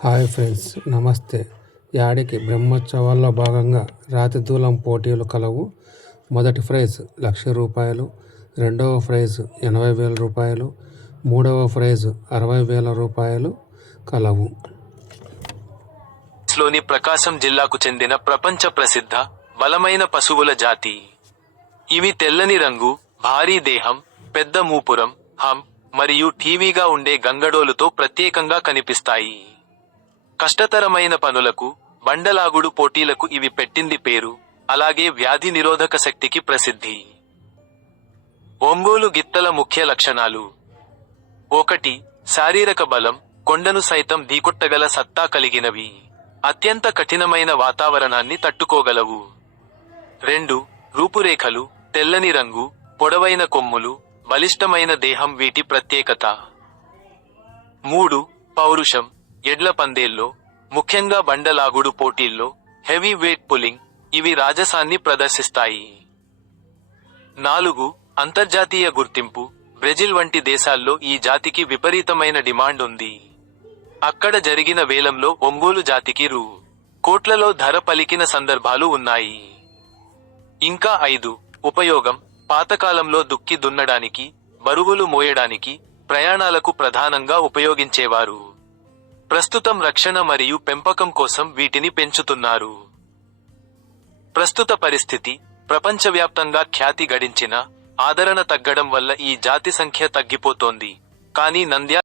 Hi friends, నమస్తే. యాడికి బ్రహ్మోత్సవాల్లో భాగంగా రాతి దూలం పోటీలు కలవు. మొదటి ప్రైజ్ ₹1,00,000, రెండవ ప్రైజ్ ₹80,000, మూడవ ప్రైజ్ ₹60,000 కలవు. లోని ప్రకాశం జిల్లాకు చెందిన ప్రపంచ ప్రసిద్ధ బలమైన పశువుల జాతి. ఇవి తెల్లని రంగు, భారీ దేహం, పెద్ద మూపురం, హమ్ మరియు ఠీవీగా ఉండే గంగడోలుతో ప్రత్యేకంగా కనిపిస్తాయి. కష్టతరమైన పనులకు, బండలాగుడు పోటీలకు ఇవి పెట్టింది పేరు. అలాగే వ్యాధి నిరోధక శక్తికి ప్రసిద్ధి. ఒంగోలు గిత్తల ముఖ్య లక్షణాలు: 1. శారీరక బలం, కొండను సైతం ఢీకొట్టగల సత్తా కలిగినవి. అత్యంత కఠినమైన వాతావరణాన్ని తట్టుకోగలవు. 2. రూపురేఖలు, తెల్లని రంగు, పొడవైన కొమ్ములు, బలిష్టమైన దేహం వీటి ప్రత్యేకత. 3. పౌరుషం, ఎడ్ల పందేల్లో, ముఖ్యంగా బండలాగుడు పోటీల్లో, హెవీ వెయిట్ పుల్లింగ్, ఇవి రాజసాన్ని ప్రదర్శిస్తాయి. 4. అంతర్జాతీయ గుర్తింపు, బ్రెజిల్ వంటి దేశాల్లో ఈ జాతికి విపరీతమైన డిమాండ్ ఉంది. అక్కడ జరిగిన వేలంలో ఒంగోలు జాతికి కోట్లలో ధర పలికిన సందర్భాలు ఉన్నాయి. ఇంకా 5. ఉపయోగం, పాతకాలంలో దుక్కి దున్నడానికి, బరువులు మోయడానికి, ప్రయాణాలకు ప్రధానంగా ఉపయోగించేవారు. ప్రస్తుతం రక్షణ మరియు పెంపకం కోసం వీటిని పెంచుతున్నారు. ప్రస్తుత పరిస్థితి: ప్రపంచవ్యాప్తంగా ఖ్యాతి గడించిన, ఆదరణ తగ్గడం వల్ల ఈ జాతి సంఖ్య తగ్గిపోతోంది. కానీ నంద్యాల